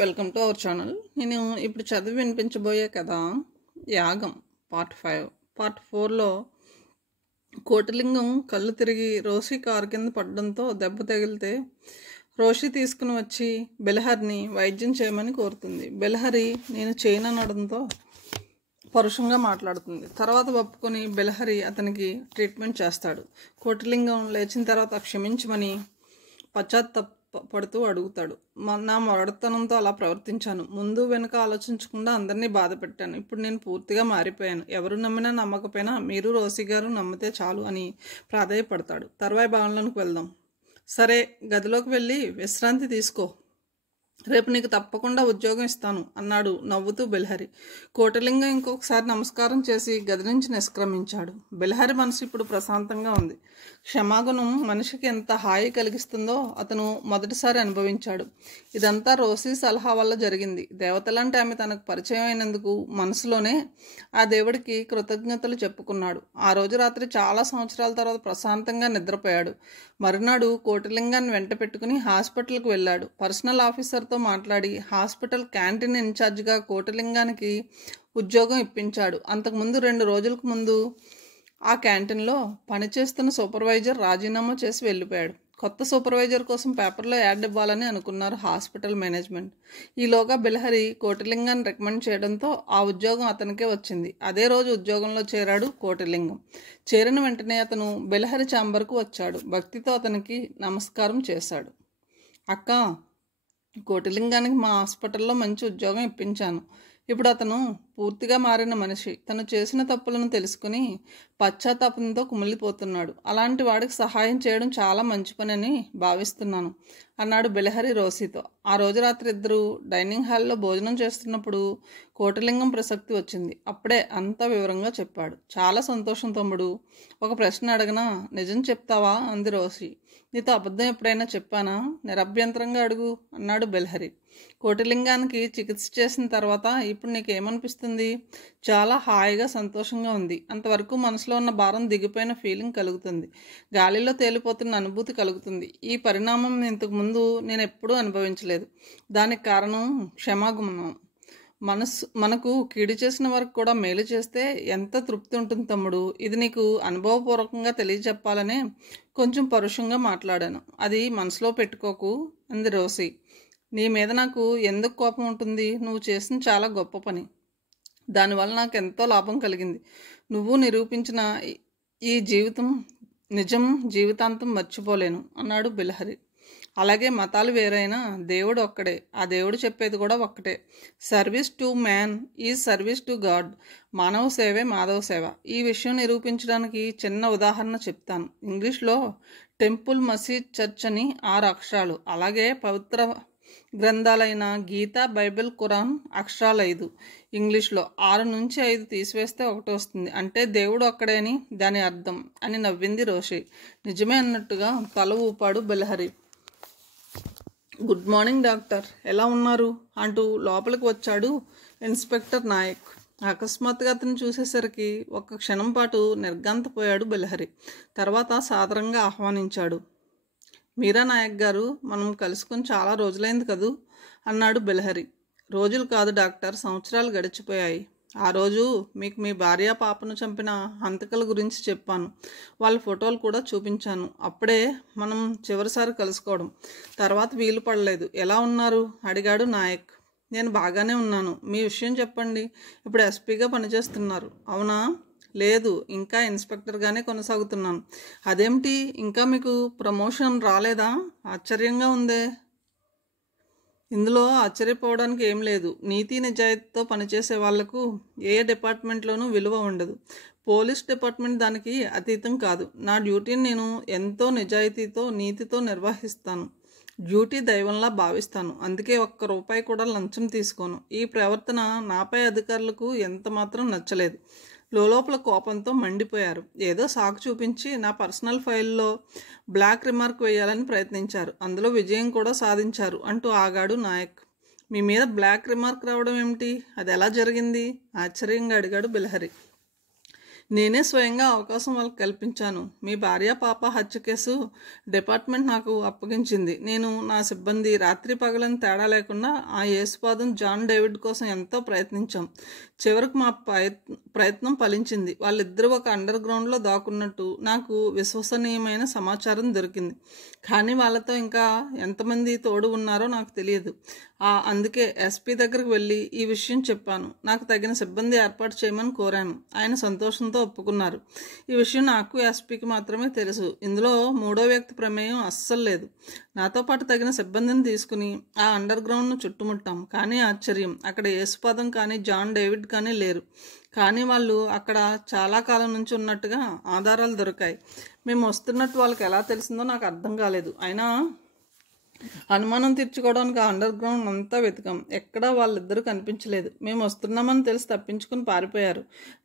Welcome to our channel. నేను ఇప్పుడు చదివి వినిపించబోయే కథ యాగం పార్ట్ 5. పార్ట్ 4లో కోటిలింగం కళ్ళు తిరిగి రోషి కారు కింద పడడంతో దెబ్బ తగిలితే రోషి తీసుకుని వచ్చి బెలహరిని వైద్యం చేయమని కోరుతుంది. బెలహరి నేను చేయననడంతో పరుషంగా మాట్లాడుతుంది. తర్వాత ఒప్పుకొని బెలహరి అతనికి ట్రీట్మెంట్ చేస్తాడు. కోటిలింగం లేచిన తర్వాత క్షమించమని పశ్చాత్తాపడుతూ అడుగుతాడు. నా మొరడతనంతో అలా ప్రవర్తించాను. ముందు వెనుక ఆలోచించకుండా అందరినీ బాధ పెట్టాను. ఇప్పుడు నేను పూర్తిగా మారిపోయాను. ఎవరు నమ్మినా నమ్మకపోయినా మీరు రోసి గారు నమ్మితే చాలు అని ప్రాధేయపడతాడు. తర్వాయి భావనలోకి వెళ్దాం. సరే, గదిలోకి వెళ్ళి విశ్రాంతి తీసుకో. రేపు నీకు తప్పకుండా ఉద్యోగం ఇస్తాను అన్నాడు నవ్వుతూ బెలహరి. కోటిలింగం ఇంకొకసారి నమస్కారం చేసి గది నుంచి నిష్క్రమించాడు. బెలహరి మనసు ఇప్పుడు ప్రశాంతంగా ఉంది. క్షమాగుణం మనిషికి ఎంత హాయి కలిగిస్తుందో అతను మొదటిసారి అనుభవించాడు. ఇదంతా రోసి సలహా వల్ల జరిగింది. దేవతలంటే ఆమె తనకు పరిచయం అయినందుకు మనసులోనే ఆ దేవుడికి కృతజ్ఞతలు చెప్పుకున్నాడు. ఆ రోజు రాత్రి చాలా సంవత్సరాల తర్వాత ప్రశాంతంగా నిద్రపోయాడు. మరునాడు కోటిలింగాన్ని వెంట పెట్టుకుని హాస్పిటల్కి వెళ్ళాడు. పర్సనల్ ఆఫీసర్తో మాట్లాడి హాస్పిటల్ క్యాంటీన్ ఇన్ఛార్జిగా కోటిలింగానికి ఉద్యోగం ఇప్పించాడు. అంతకుముందు 2 రోజులకు ముందు ఆ క్యాంటీన్లో పనిచేస్తున్న సూపర్వైజర్ రాజీనామా చేసి వెళ్ళిపోయాడు. కొత్త సూపర్వైజర్ కోసం పేపర్లో యాడ్ ఇవ్వాలని అనుకున్నారు హాస్పిటల్ మేనేజ్మెంట్. ఈలోగా బెలహరి కోటిలింగాన్ని రికమెండ్ చేయడంతో ఆ ఉద్యోగం అతనికే వచ్చింది. అదే రోజు ఉద్యోగంలో చేరాడు కోటిలింగం. చేరిన వెంటనే అతను బెలహరి ఛాంబర్కు వచ్చాడు. భక్తితో అతనికి నమస్కారం చేశాడు. అక్క, కోటిలింగానికి మా హాస్పిటల్లో మంచి ఉద్యోగం ఇప్పించాను. ఇప్పుడు అతను పూర్తిగా మారిన మనిషి. తను చేసిన తప్పులను తెలుసుకుని పశ్చాత్తాపంతో కుమిలిపోతున్నాడు. అలాంటి వాడికి సహాయం చేయడం చాలా మంచి పని అని భావిస్తున్నాను అన్నాడు బెలహరి రోసితో. ఆ రోజు రాత్రి ఇద్దరు డైనింగ్ హాల్లో భోజనం చేస్తున్నప్పుడు కోటిలింగం ప్రసక్తి వచ్చింది. అప్పుడే అంతా వివరంగా చెప్పాడు. చాలా సంతోషం తమ్ముడు. ఒక ప్రశ్న అడగనా? నిజం చెప్తావా అంది రోసి. నీతో అబద్ధం ఎప్పుడైనా చెప్పానా? నిరభ్యంతరంగా అడుగు అన్నాడు బెలహరి. కోటిలింగానికి చికిత్స చేసిన తర్వాత ఇప్పుడు నీకేమనిపిస్తుంది? చాలా హాయిగా సంతోషంగా ఉంది. అంతవరకు మనసులో ఉన్న భారం దిగిపోయిన ఫీలింగ్ కలుగుతుంది. గాలిలో తేలిపోతున్న అనుభూతి కలుగుతుంది. ఈ పరిణామం ఇంతకుముందు నేను ఎప్పుడూ అనుభవించలేదు. దానికి కారణం క్షమాగుణం. మనకు కీడు చేసిన వారికి కూడా మేలు చేస్తే ఎంత తృప్తి ఉంటుంది తమ్ముడు. ఇది నీకు అనుభవపూర్వకంగా తెలియచెప్పాలనే కొంచెం పరుషంగా మాట్లాడాను. అది మనసులో పెట్టుకోకు అంది రోసి. నీ మీద నాకు ఎందుకు కోపం ఉంటుంది? నువ్వు చేసిన చాలా గొప్ప పని. దానివల్ల నాకు ఎంతో లాభం కలిగింది. నువ్వు నిరూపించిన ఈ నిజం జీవితాంతం మర్చిపోలేను అన్నాడు బెలహరి. అలాగే మతాలు వేరైనా దేవుడు ఒక్కడే. ఆ దేవుడు చెప్పేది కూడా ఒక్కటే. Service to man is service to God. మానవ సేవే మాధవ సేవ. ఈ విషయం నిరూపించడానికి చిన్న ఉదాహరణ చెప్తాను. ఇంగ్లీష్లో టెంపుల్, మసీద్, చర్చ్ అని 6 అక్షరాలు. అలాగే పవిత్ర గ్రంథాలైన గీత, బైబిల్, ఖురాన్ అక్షరాలు 5. ఇంగ్లీష్లో 6 నుంచి 5 తీసివేస్తే 1 వస్తుంది. అంటే దేవుడు ఒక్కడే అని దాని అర్థం అని నవ్వింది రోషి. నిజమే అన్నట్టుగా తల ఊపాడు బెలహరి. గుడ్ మార్నింగ్ డాక్టర్, ఎలా ఉన్నారు అంటూ లోపలికి వచ్చాడు ఇన్స్పెక్టర్ నాయక్. అకస్మాత్తుగా అతను చూసేసరికి ఒక్క క్షణం పాటు నిర్ఘాంతపోయాడు బెలహరి. తర్వాత సాదరంగా ఆహ్వానించాడు. మీరా నాయక్ గారు, మనం కలుసుకొని చాలా రోజులైంది కదూ అన్నాడు బెలహరి. రోజులు కాదు డాక్టర్, సంవత్సరాలు గడిచిపోయాయి. ఆ రోజు మీకు మీ భార్య పాపను చంపిన హంతకుల గురించి చెప్పాను. వాళ్ళ ఫోటోలు కూడా చూపించాను. అప్పుడే మనం చివరిసారి కలుసుకోవడం. తర్వాత వీలు పడలేదు. ఎలా ఉన్నారు అడిగాడు నాయక్. నేను బాగానే ఉన్నాను. మీ విషయం చెప్పండి. ఇప్పుడు ఎస్పీగా పనిచేస్తున్నారు అవునా? లేదు, ఇంకా ఇన్స్పెక్టర్గానే కొనసాగుతున్నాను. అదేమిటి, ఇంకా మీకు ప్రమోషన్ రాలేదా? ఆశ్చర్యంగా ఉందే. ఇందులో ఆశ్చర్యపోవడానికి ఏం లేదు. నీతి నిజాయితీతో పనిచేసే వాళ్లకు ఏ డిపార్ట్మెంట్లోనూ విలువ ఉండదు. పోలీస్ డిపార్ట్మెంట్ దానికి అతీతం కాదు. నా డ్యూటీని నేను ఎంతో నిజాయితీతో నీతితో నిర్వహిస్తాను. డ్యూటీ దైవంలా భావిస్తాను. అందుకే ₹1 కూడా లంచం తీసుకోను. ఈ ప్రవర్తన నాపై అధికారులకు ఎంత మాత్రం నచ్చలేదు. లోపల కోపంతో మండిపోయారు. ఏదో సాకు చూపించి నా పర్సనల్ ఫైల్లో బ్లాక్ రిమార్క్ వేయాలని ప్రయత్నించారు. అందులో విజయం కూడా సాధించారు అంటూ ఆగాడు నాయక్. మీ మీద బ్లాక్ రిమార్క్ రావడం ఏమిటి? అది ఎలా జరిగింది ఆశ్చర్యంగా అడిగాడు బెలహరి. నేనే స్వయంగా అవకాశం వాళ్ళకి కల్పించాను. మీ భార్య పాప హత్య కేసు డిపార్ట్మెంట్ నాకు అప్పగించింది. నేను నా సిబ్బంది రాత్రి పగలని తేడా లేకుండా ఆ యేసుపాదం జాన్ డేవిడ్ కోసం ఎంతో ప్రయత్నించాం. చివరకు మా ప్రయత్నం ఫలించింది. వాళ్ళిద్దరూ ఒక అండర్ గ్రౌండ్లో దాక్కున్నట్టు నాకు విశ్వసనీయమైన సమాచారం దొరికింది. కానీ వాళ్ళతో ఇంకా ఎంతమంది తోడు ఉన్నారో నాకు తెలియదు. అందుకే ఎస్పీ దగ్గరకు వెళ్ళి ఈ విషయం చెప్పాను. నాకు తగిన సిబ్బంది ఏర్పాటు చేయమని కోరాను. ఆయన సంతోషంతో ఒప్పుకున్నారు. ఈ విషయం నాకు ఎస్పీకి మాత్రమే తెలుసు. ఇందులో మూడో వ్యక్తి ప్రమేయం అస్సలు లేదు. నాతో పాటు తగిన సిబ్బందిని తీసుకుని ఆ అండర్ గ్రౌండ్ను చుట్టుముట్టాం. కానీ ఆశ్చర్యం, అక్కడ యేసుపాదం కానీ జాన్ డేవిడ్ కానీ లేరు. కానీ వాళ్ళు అక్కడ చాలా కాలం నుంచి ఉన్నట్టుగా ఆధారాలు దొరికాయి. మేము వస్తున్నట్టు వాళ్ళకి ఎలా తెలిసిందో నాకు అర్థం కాలేదు. అయినా అనుమానం తీర్చుకోవడానికి ఆ అండర్ గ్రౌండ్ అంతా వెతికాం. ఎక్కడా వాళ్ళిద్దరూ కనిపించలేదు. మేము వస్తున్నామని తెలిసి తప్పించుకుని పారిపోయారు.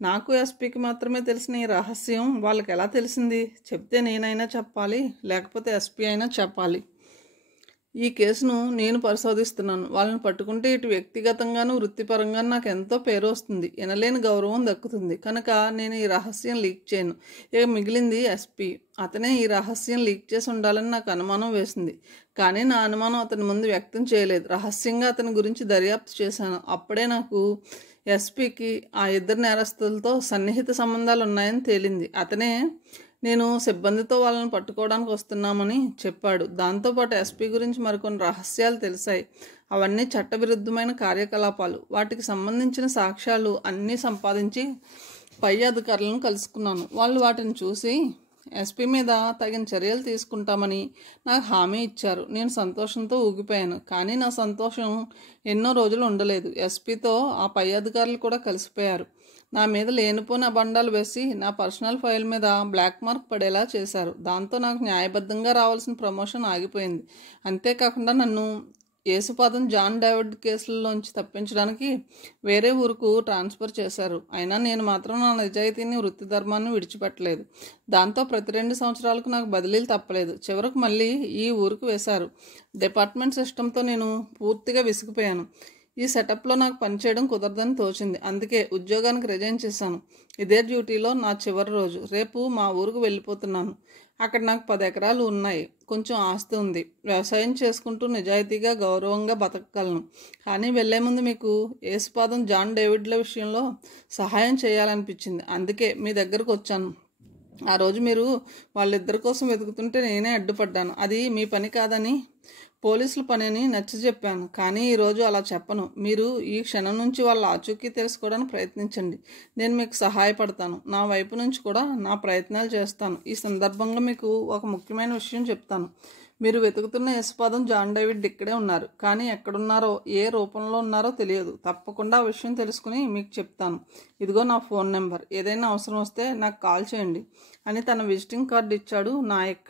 నాకు ఎస్పీకి మాత్రమే తెలిసిన ఈ రహస్యం వాళ్ళకి ఎలా తెలిసింది? చెప్తే నేనైనా చెప్పాలి, లేకపోతే ఎస్పీ అయినా చెప్పాలి. ఈ కేసును నేను పరిశోధిస్తున్నాను. వాళ్ళని పట్టుకుంటే ఇటు వ్యక్తిగతంగాను వృత్తిపరంగాను నాకు ఎంతో పేరు వస్తుంది, ఎనలేని గౌరవం దక్కుతుంది. కనుక నేను ఈ రహస్యం లీక్ చేయను. ఇక మిగిలింది ఎస్పీ. అతనే ఈ రహస్యం లీక్ చేసి ఉండాలని నాకు అనుమానం వేసింది. కానీ నా అనుమానం అతని ముందు వ్యక్తం చేయలేదు. రహస్యంగా అతని గురించి దర్యాప్తు చేశాను. అప్పుడే నాకు ఎస్పీకి ఆ ఇద్దరు నేరస్తులతో సన్నిహిత సంబంధాలు ఉన్నాయని తేలింది. అతనే నేను సిబ్బందితో వాళ్ళని పట్టుకోవడానికి వస్తున్నామని చెప్పాడు. దాంతోపాటు ఎస్పీ గురించి మరికొన్ని రహస్యాలు తెలిసాయి. అవన్నీ చట్టవిరుద్ధమైన కార్యకలాపాలు. వాటికి సంబంధించిన సాక్ష్యాలు అన్నీ సంపాదించి పై అధికారులను కలుసుకున్నాను. వాళ్ళు వాటిని చూసి ఎస్పీ మీద తగిన చర్యలు తీసుకుంటామని నాకు హామీ ఇచ్చారు. నేను సంతోషంతో ఊగిపోయాను. కానీ నా సంతోషం ఎన్నో రోజులు ఉండలేదు. ఎస్పీతో ఆ పై అధికారులు కూడా కలిసిపోయారు. నా మీద లేనిపోని అబండాలు వేసి నా పర్సనల్ ఫైల్ మీద బ్లాక్ మార్క్ పడేలా చేశారు. దాంతో నాకు న్యాయబద్ధంగా రావాల్సిన ప్రమోషన్ ఆగిపోయింది. అంతేకాకుండా నన్ను యేసుపాదం జాన్ డేవిడ్ కేసుల్లోంచి తప్పించడానికి వేరే ఊరుకు ట్రాన్స్ఫర్ చేశారు. అయినా నేను మాత్రం నా నిజాయితీని వృత్తి ధర్మాన్ని విడిచిపెట్టలేదు. దాంతో ప్రతి 2 సంవత్సరాలకు నాకు బదిలీలు తప్పలేదు. చివరకు మళ్ళీ ఈ ఊరుకు వేశారు. డిపార్ట్మెంట్ సిస్టంతో నేను పూర్తిగా విసిగిపోయాను. ఈ సెటప్లో నాకు పనిచేయడం కుదరదని తోచింది. అందుకే ఉద్యోగానికి రిజైన్ చేశాను. ఇదే డ్యూటీలో నా చివరి రోజు. రేపు మా ఊరుకు వెళ్ళిపోతున్నాను. అక్కడ నాకు 10 ఎకరాలు ఉన్నాయి. కొంచెం ఆస్తి ఉంది. వ్యవసాయం చేసుకుంటూ నిజాయితీగా గౌరవంగా బతకగలను. కానీ వెళ్లే ముందు మీకు యేసుపాదం జాన్ డేవిడ్ల విషయంలో సహాయం చేయాలనిపించింది. అందుకే మీ దగ్గరకు వచ్చాను. ఆ రోజు మీరు వాళ్ళిద్దరి కోసం వెతుకుతుంటే నేనే అడ్డుపడ్డాను. అది మీ పని కాదని, పోలీసుల పని అని నచ్చజెప్పాను. కానీ ఈరోజు అలా చెప్పను. మీరు ఈ క్షణం నుంచి వాళ్ళ ఆచూకీ తెలుసుకోవడానికి ప్రయత్నించండి. నేను మీకు సహాయపడతాను. నా వైపు నుంచి కూడా నా ప్రయత్నాలు చేస్తాను. ఈ సందర్భంగా మీకు ఒక ముఖ్యమైన విషయం చెప్తాను. మీరు వెతుకుతున్న యేసుపాదం జాన్ డేవిడ్ ఇక్కడే ఉన్నారు. కానీ ఎక్కడున్నారో, ఏ రూపంలో ఉన్నారో తెలియదు. తప్పకుండా ఆ విషయం తెలుసుకుని మీకు చెప్తాను. ఇదిగో నా ఫోన్ నెంబర్. ఏదైనా అవసరం వస్తే నాకు కాల్ చేయండి అని తన విజిటింగ్ కార్డు ఇచ్చాడు నాయక్.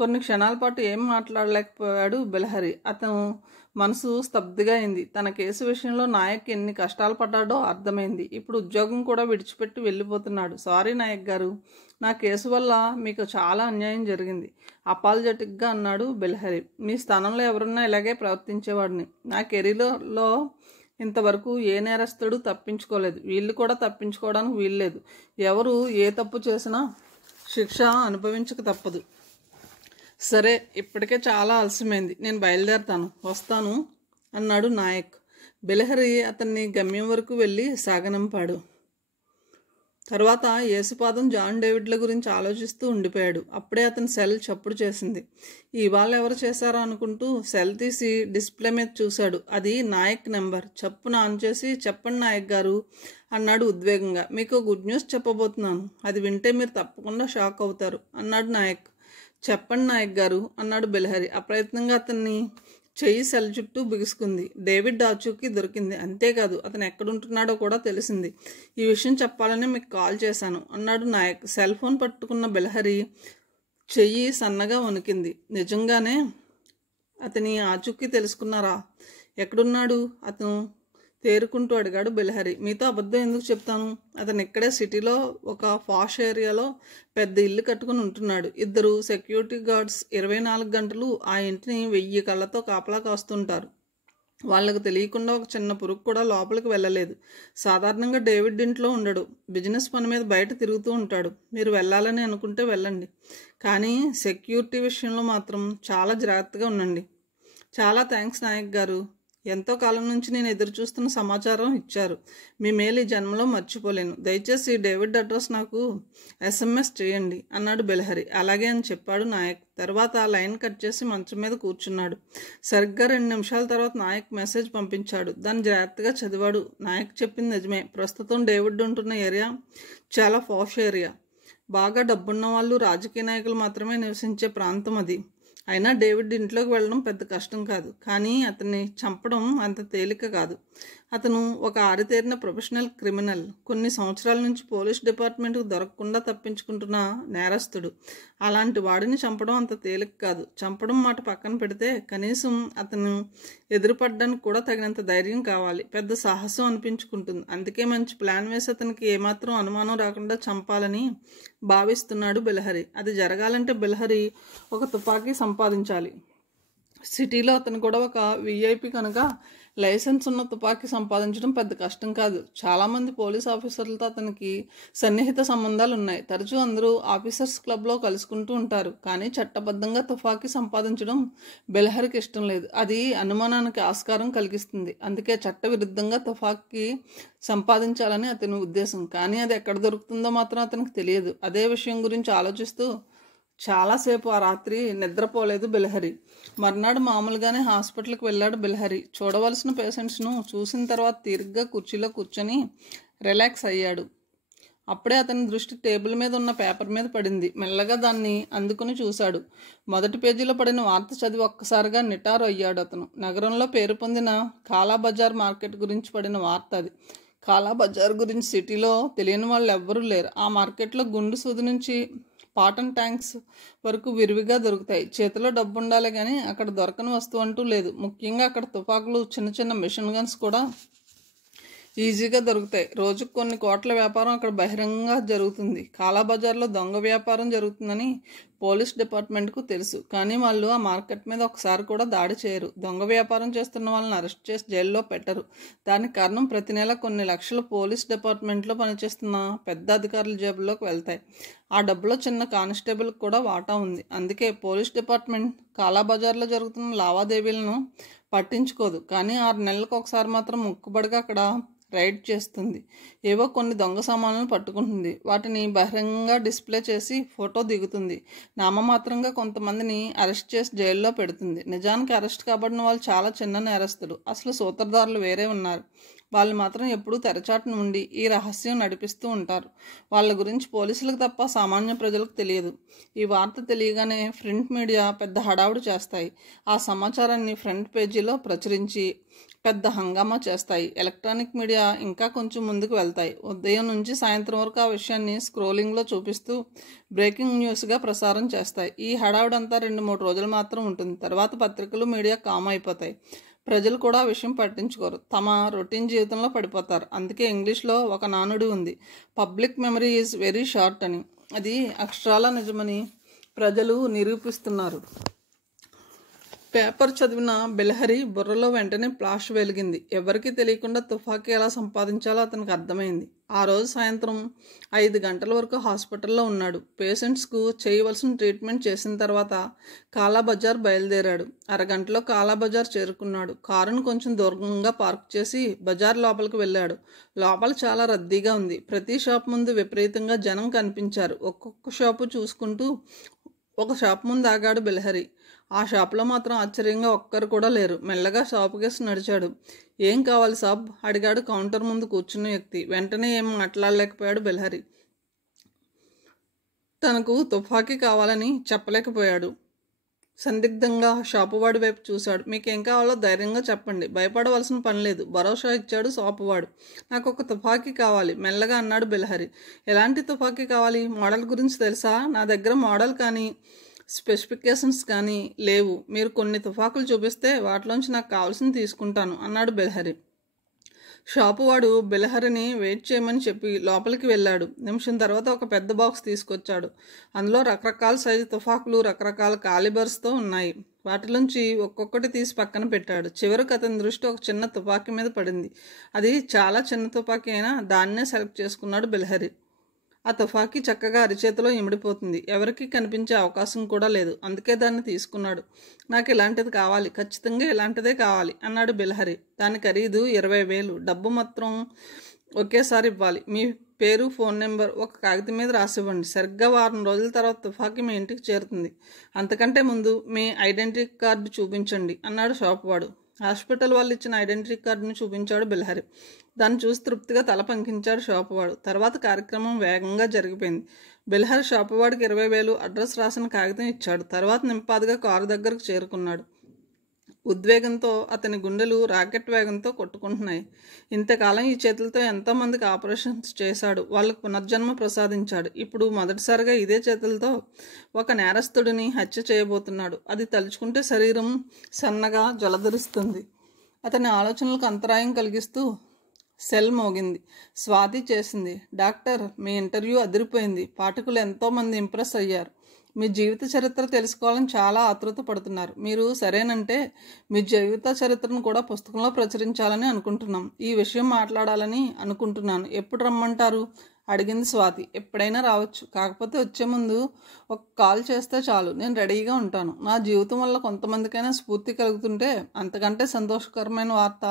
కొన్ని క్షణాల పాటు ఏం మాట్లాడలేకపోయాడు బెలహరి. అతను మనసు స్తబ్దుగా అయింది. తన కేసు విషయంలో నాయక్ ఎన్ని కష్టాలు పడ్డాడో అర్థమైంది. ఇప్పుడు ఉద్యోగం కూడా విడిచిపెట్టి వెళ్ళిపోతున్నాడు. సారీ నాయక్ గారు, నా కేసు వల్ల మీకు చాలా అన్యాయం జరిగింది, అపాలజెటిక్గా అన్నాడు బెలహరి. మీ స్థానంలో ఎవరున్నా ఇలాగే ప్రవర్తించేవాడిని. నా కెరీర్లో ఇంతవరకు ఏ నేరస్తుడు తప్పించుకోలేదు. వీళ్ళు కూడా తప్పించుకోవడానికి వీల్లేదు. ఎవరు ఏ తప్పు చేసినా శిక్ష అనుభవించక తప్పదు. సరే, ఇప్పటికే చాలా ఆలస్యమైంది. నేను బయలుదేరతాను, వస్తాను అన్నాడు నాయక్. బెలహరి అతన్ని గమ్యం వరకు వెళ్ళి సాగనంపాడు. తర్వాత యేసుపాదం జాన్ డేవిడ్ల గురించి ఆలోచిస్తూ ఉండిపోయాడు. అప్పుడే అతని సెల్ చప్పుడు చేసింది. ఇవాళ ఎవరు చేశారో అనుకుంటూ సెల్ తీసి డిస్ప్లే మీద చూశాడు. అది నాయక్ నెంబర్. చప్పున ఆన్ చేసి, చెప్పండి నాయక్ గారు అన్నాడు ఉద్వేగంగా. మీకు గుడ్ న్యూస్ చెప్పబోతున్నాను. అది వింటే మీరు తప్పకుండా షాక్ అవుతారు అన్నాడు నాయక్. చెప్పండి నాయక్ గారు అన్నాడు బెలహరి. అప్రయత్నంగా అతన్ని చెయ్యి సెల్ చుట్టూ బిగుసుకుంది. డేవిడ్ ఆచూకీ దొరికింది. అంతేకాదు, అతను ఎక్కడుంటున్నాడో కూడా తెలిసింది. ఈ విషయం చెప్పాలని మీకు కాల్ చేశాను అన్నాడు నాయక్. సెల్ ఫోన్ పట్టుకున్న బెలహరి చెయ్యి సన్నగా వణికింది. నిజంగానే అతని ఆచూకీ తెలుసుకున్నారా? ఎక్కడున్నాడు అతను తేరుకుంటూ అడిగాడు బెలహరి. మీతో అబద్ధం ఎందుకు చెప్తాను? అతను ఇక్కడే సిటీలో ఒక పాష్ ఏరియాలో పెద్ద ఇల్లు కట్టుకుని ఉంటున్నాడు. 2 సెక్యూరిటీ గార్డ్స్ 24 గంటలు ఆ ఇంటిని 1000 కళ్ళతో కాపలా కాస్తుంటారు. వాళ్ళకు తెలియకుండా ఒక చిన్న పురుగు కూడా లోపలికి వెళ్ళలేదు. సాధారణంగా డేవిడ్ ఇంట్లో ఉండడు. బిజినెస్ పని మీద బయట తిరుగుతూ ఉంటాడు. మీరు వెళ్ళాలని అనుకుంటే వెళ్ళండి, కానీ సెక్యూరిటీ విషయంలో మాత్రం చాలా జాగ్రత్తగా ఉండండి. చాలా థ్యాంక్స్ నాయక్ గారు. ఎంతో కాలం నుంచి నేను ఎదురు చూస్తున్న సమాచారం ఇచ్చారు. మీ మేలు ఈ జన్మలో మర్చిపోలేను. దయచేసి ఈ డేవిడ్ అడ్రస్ నాకు SMS చేయండి అన్నాడు బెలహరి. అలాగే అని చెప్పాడు నాయక్. తర్వాత లైన్ కట్ చేసి మంచం మీద కూర్చున్నాడు. సరిగ్గా 2 నిమిషాల తర్వాత నాయక్ మెసేజ్ పంపించాడు. దాన్ని జాగ్రత్తగా చదివాడు. నాయక్ చెప్పింది నిజమే. ప్రస్తుతం డేవిడ్ ఉంటున్న ఏరియా చాలా పాష్ ఏరియా. బాగా డబ్బున్న వాళ్ళు, రాజకీయ నాయకులు మాత్రమే నివసించే ప్రాంతం అది. అయినా డేవిడ్ ఇంట్లోకి వెళ్ళడం పెద్ద కష్టం కాదు, కానీ అతన్ని చంపడం అంత తేలిక కాదు. అతను ఒక ఆరితేరిన ప్రొఫెషనల్ క్రిమినల్. కొన్ని సంవత్సరాల నుంచి పోలీస్ డిపార్ట్మెంట్కు దొరకకుండా తప్పించుకుంటున్న నేరస్తుడు. అలాంటి వాడిని చంపడం అంత తేలిక కాదు. చంపడం మాట పక్కన పెడితే కనీసం అతను ఎదురుపడడానికి కూడా తగినంత ధైర్యం కావాలి. పెద్ద సాహసం అనిపించుకుంటుంది. అందుకే మంచి ప్లాన్ వేసి అతనికి ఏమాత్రం అనుమానం రాకుండా చంపాలని భావిస్తున్నాడు బెలహరి. అది జరగాలంటే బెలహరి ఒక తుపాకీ సంపాదించాలి. సిటీలో అతను కూడా ఒక VIP కనుక లైసెన్స్ ఉన్న తుపాకీ సంపాదించడం పెద్ద కష్టం కాదు. చాలామంది పోలీస్ ఆఫీసర్లతో అతనికి సన్నిహిత సంబంధాలు ఉన్నాయి. తరచూ అందరూ ఆఫీసర్స్ క్లబ్లో కలుసుకుంటూ ఉంటారు. కానీ చట్టబద్ధంగా తుపాకీ సంపాదించడం బెలహరికి ఇష్టం లేదు. అది అనుమానానికి ఆస్కారం కలిగిస్తుంది. అందుకే చట్టవిరుద్ధంగా తుపాకీ సంపాదించాలని అతని ఉద్దేశం. కానీ అది ఎక్కడ దొరుకుతుందో మాత్రం అతనికి తెలియదు. అదే విషయం గురించి ఆలోచిస్తూ చాలాసేపు ఆ రాత్రి నిద్రపోలేదు బెలహరి. మర్నాడు మామూలుగానే హాస్పిటల్కి వెళ్ళాడు బెలహరి. చూడవలసిన పేషెంట్స్ను చూసిన తర్వాత తీరిగ్గా కుర్చీలో కూర్చొని రిలాక్స్ అయ్యాడు. అప్పుడే అతని దృష్టి టేబుల్ మీద ఉన్న పేపర్ మీద పడింది. మెల్లగా దాన్ని అందుకుని చూశాడు. మొదటి పేజీలో పడిన వార్త చదివి ఒక్కసారిగా నిటారు అయ్యాడు అతను. నగరంలో పేరు పొందిన కాలా బజార్ మార్కెట్ గురించి పడిన వార్త అది. కాలా బజార్ గురించి సిటీలో తెలియని వాళ్ళు ఎవ్వరూ లేరు. ఆ మార్కెట్లో గుండు సూది నుంచి పాటన్ ట్యాంక్స్ వరకు విరివిగా దొరుకుతాయి. చేతిలో డబ్బు ఉండాలి కానీ అక్కడ దొరకని వస్తువు అంటూ లేదు. ముఖ్యంగా అక్కడ తుపాకులు, చిన్న చిన్న మిషన్ గన్స్ కూడా ఈజీగా దొరుకుతాయి. రోజుకు కొన్ని కోట్ల వ్యాపారం అక్కడ బహిరంగంగా జరుగుతుంది. కాలాబజార్లో దొంగ వ్యాపారం జరుగుతుందని పోలీస్ డిపార్ట్మెంట్కు తెలుసు, కానీ వాళ్ళు ఆ మార్కెట్ మీద ఒకసారి కూడా దాడి చేయరు. దొంగ వ్యాపారం చేస్తున్న వాళ్ళని అరెస్ట్ చేసి జైల్లో పెట్టరు. దానికి కారణం ప్రతి నెల కొన్ని లక్షలు పోలీస్ డిపార్ట్మెంట్లో పనిచేస్తున్న పెద్ద అధికారుల జేబుల్లోకి వెళ్తాయి. ఆ డబ్బులో చిన్న కానిస్టేబుల్కి కూడా వాటా ఉంది. అందుకే పోలీస్ డిపార్ట్మెంట్ కాలాబజార్లో జరుగుతున్న లావాదేవీలను పట్టించుకోదు. కానీ 6 నెలలకు ఒకసారి మాత్రం ముక్కుబడిగా అక్కడ రైడ్ చేస్తుంది. ఏవో కొన్ని దొంగ సామాన్లను పట్టుకుంటుంది. వాటిని బహిరంగంగా డిస్ప్లే చేసి ఫోటో దిగుతుంది. నామమాత్రంగా కొంతమందిని అరెస్ట్ చేసి జైల్లో పెడుతుంది. నిజానికి అరెస్ట్ కాబడిన వాళ్ళు చాలా చిన్న నేరస్తులు. అసలు సూత్రధారులు వేరే ఉన్నారు. వాళ్ళు మాత్రం ఎప్పుడూ తెరచాటును ఉండి ఈ రహస్యం నడిపిస్తూ ఉంటారు. వాళ్ళ గురించి పోలీసులకు తప్ప సామాన్య ప్రజలకు తెలియదు. ఈ వార్త తెలియగానే ప్రింట్ మీడియా పెద్ద హడావుడి చేస్తాయి. ఆ సమాచారాన్ని ఫ్రంట్ పేజీలో ప్రచురించి పెద్ద హంగామా చేస్తాయి. ఎలక్ట్రానిక్ మీడియా ఇంకా కొంచెం ముందుకు వెళ్తాయి. ఉదయం నుంచి సాయంత్రం వరకు ఆ విషయాన్ని స్క్రోలింగ్లో చూపిస్తూ బ్రేకింగ్ న్యూస్గా ప్రసారం చేస్తాయి. ఈ హడావుడంతా 2-3 రోజులు మాత్రం ఉంటుంది. తర్వాత పత్రికలు, మీడియా కామ్ అయిపోతాయి. ప్రజలు కూడా ఆ విషయం పట్టించుకోరు. తమ రొటీన్ జీవితంలో పడిపోతారు. అందుకే ఇంగ్లీష్లో ఒక నానుడి ఉంది, public memory is very short అని. అది అక్షరాలా నిజమని ప్రజలు నిరూపిస్తున్నారు. పేపర్ చదివిన బెలహరి బుర్రలో వెంటనే ఫ్లాష్ వెలిగింది. ఎవరికీ తెలియకుండా తుపాకీ ఎలా సంపాదించాలో అతనికి అర్థమైంది. ఆ రోజు సాయంత్రం 5 గంటల వరకు హాస్పిటల్లో ఉన్నాడు. పేషెంట్స్కు చేయవలసిన ట్రీట్మెంట్ చేసిన తర్వాత కాలాబజార్ బయలుదేరాడు. అరగంటలో కాలాబజార్ చేరుకున్నాడు. కారును కొంచెం దూరంగా పార్క్ చేసి బజార్ లోపలికి వెళ్ళాడు. లోపల చాలా రద్దీగా ఉంది. ప్రతి షాప్ ముందు విపరీతంగా జనం కనిపించారు. ఒక్కొక్క షాపు చూసుకుంటూ ఒక షాప్ ముందు ఆగాడు బెలహరి. ఆ షాప్లో మాత్రం ఆశ్చర్యంగా ఒక్కరు కూడా లేరు. మెల్లగా షాపు కేసి నడిచాడు. ఏం కావాలి సాబ్ అడిగాడు కౌంటర్ ముందు కూర్చున్న వ్యక్తి. వెంటనే ఏం మాట్లాడలేకపోయాడు బెలహరి. తనకు తుపాకీ కావాలని చెప్పలేకపోయాడు. సందిగ్ధంగా షాపువాడి వైపు చూశాడు. మీకేం కావాలో ధైర్యంగా చెప్పండి, భయపడవలసిన పని లేదు, భరోసా ఇచ్చాడు షాపువాడు. నాకు ఒక తుపాకీ కావాలి మెల్లగా అన్నాడు బెలహరి. ఎలాంటి తుపాకీ కావాలి? మోడల్ గురించి తెలుసా? నా దగ్గర మోడల్ కానీ స్పెసిఫికేషన్స్ కానీ లేవు. మీరు కొన్ని తుపాకులు చూపిస్తే వాటిలోంచి నాకు కావాల్సింది తీసుకుంటాను అన్నాడు బెలహరి. షాపు వాడు బిలహరిని వెయిట్ చేయమని చెప్పి లోపలికి వెళ్ళాడు. నిమిషం తర్వాత ఒక పెద్ద బాక్స్ తీసుకొచ్చాడు. అందులో రకరకాల సైజు తుపాకులు రకరకాల కాలిబర్స్తో ఉన్నాయి. వాటిలోంచి ఒక్కొక్కటి తీసి పక్కన పెట్టాడు. చివరికి అతని దృష్టి ఒక చిన్న తుపాకీ మీద పడింది. అది చాలా చిన్న తుపాకీ అయినా దాన్నే సెలెక్ట్ చేసుకున్నాడు బిలహరి. ఆ తుపాకీ చక్కగా అరిచేతిలో ఇమిడిపోతుంది. ఎవరికీ కనిపించే అవకాశం కూడా లేదు. అందుకే దాన్ని తీసుకున్నాడు. నాకు ఇలాంటిది కావాలి, ఖచ్చితంగా ఇలాంటిదే కావాలి అన్నాడు బిలహరి. దాని ఖరీదు 20,000. డబ్బు మాత్రం ఒకేసారి ఇవ్వాలి. మీ పేరు, ఫోన్ నెంబర్ ఒక కాగితం మీద రాసివ్వండి. సరిగ్గా వారం రోజుల తర్వాత తుపాకీ మీ ఇంటికి చేరుతుంది. అంతకంటే ముందు మీ ఐడెంటిటీ కార్డు చూపించండి అన్నాడు షాపు వాడు. హాస్పిటల్ వాళ్ళు ఇచ్చిన ఐడెంటిటీ కార్డును చూపించాడు బిలహరి. దాన్ని చూసి తృప్తిగా తల పంకించాడు షాపువాడు. తర్వాత కార్యక్రమం వేగంగా జరిగిపోయింది. బిలహరి షాపువాడికి 20,000 అడ్రస్ రాసిన కాగితం ఇచ్చాడు. తర్వాత నింపాదిగా కారు దగ్గరకు చేరుకున్నాడు. ఉద్వేగంతో అతని గుండెలు రాకెట్ వేగంతో కొట్టుకుంటున్నాయి. ఇంతకాలం ఈ చేతులతో ఎంతోమందికి ఆపరేషన్స్ చేశాడు. వాళ్ళకు పునర్జన్మ ప్రసాదించాడు. ఇప్పుడు మొదటిసారిగా ఇదే చేతులతో ఒక నేరస్తుడిని హత్య చేయబోతున్నాడు. అది తలుచుకుంటే శరీరం సన్నగా జలధరిస్తుంది. అతని ఆలోచనలకు అంతరాయం కలిగిస్తూ సెల్ మోగింది. స్వాతి చేసింది. డాక్టర్, మీ ఇంటర్వ్యూ అదిరిపోయింది. పాఠకులు ఎంతోమంది ఇంప్రెస్ అయ్యారు. మీ జీవిత చరిత్ర తెలుసుకోవాలని చాలా ఆతృత పడుతున్నారు. మీరు సరేనంటే మీ జీవిత చరిత్రను కూడా పుస్తకంలో ప్రచురించాలని అనుకుంటున్నాం. ఈ విషయం మాట్లాడాలని అనుకుంటున్నాను. ఎప్పుడు రమ్మంటారు అడిగింది స్వాతి. ఎప్పుడైనా రావచ్చు. కాకపోతే వచ్చే ముందు ఒక కాల్ చేస్తే చాలు. నేను రెడీగా ఉంటాను. నా జీవితం వల్ల కొంతమందికైనా స్ఫూర్తి కలుగుతుంటే అంతకంటే సంతోషకరమైన వార్త